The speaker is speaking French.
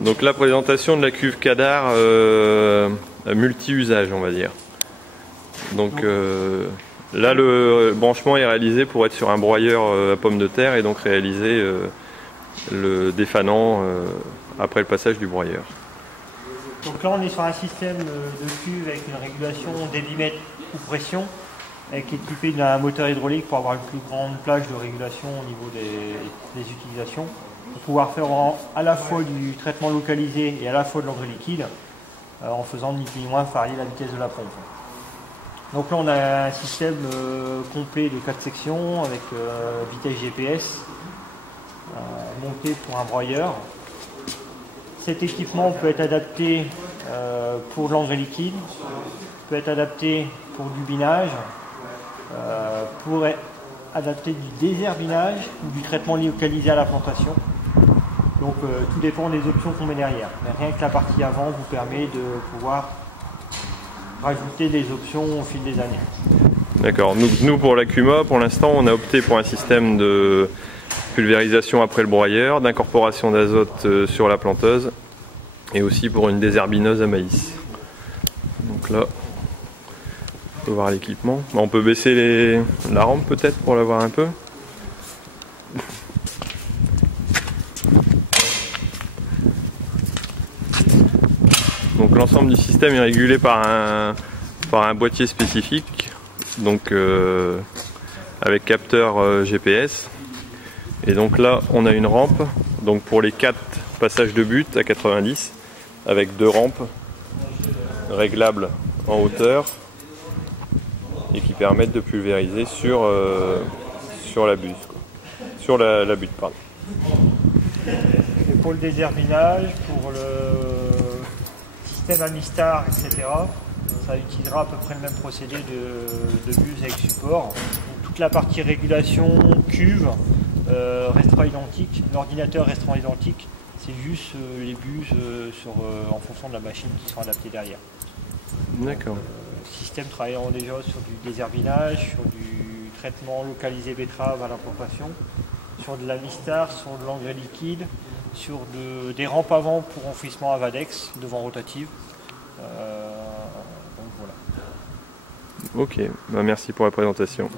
Donc la présentation de la cuve Kadar multi-usage, on va dire. Donc là le branchement est réalisé pour être sur un broyeur à pommes de terre et donc réaliser le défanant après le passage du broyeur. Donc là on est sur un système de cuve avec une régulation débitmètre ou pression qui est équipé d'un moteur hydraulique pour avoir une plus grande plage de régulation au niveau des utilisations, pour pouvoir faire à la fois du traitement localisé et à la fois de l'engrais liquide en faisant ni plus ni moins varier la vitesse de la pompe. Donc là on a un système complet de 4 sections avec vitesse GPS monté pour un broyeur. Cet équipement peut être adapté pour l'engrais liquide, peut être adapté pour du binage, pour être adapté du désherbinage ou du traitement localisé à la plantation. Donc tout dépend des options qu'on met derrière. Mais rien que la partie avant vous permet de pouvoir rajouter des options au fil des années. D'accord. Nous pour l'Accuma, pour l'instant, on a opté pour un système de pulvérisation après le broyeur, d'incorporation d'azote sur la planteuse et aussi pour une désherbineuse à maïs. Donc là, on peut voir l'équipement. On peut baisser la rampe peut-être pour la voir un peu. Donc l'ensemble du système est régulé par un boîtier spécifique, donc avec capteur GPS. Et donc là on a une rampe donc pour les 4 passages de but à 90 avec 2 rampes réglables en hauteur et qui permettent de pulvériser sur la buse, sur la butte, pardon. Et pour le désherbinage, pour le système Amistar, etc., ça utilisera à peu près le même procédé de buse avec support. Donc, toute la partie régulation cuve restera identique, l'ordinateur restera identique, c'est juste les buses en fonction de la machine qui sont adaptées derrière. D'accord. Système travaillant déjà sur du désherbinage, sur du traitement localisé betterave à l'implantation, sur de l'Amistar, sur de l'engrais liquide, sur des rampes avant pour enfouissement à Vadex, devant rotative. Donc voilà. Ok, bah merci pour la présentation.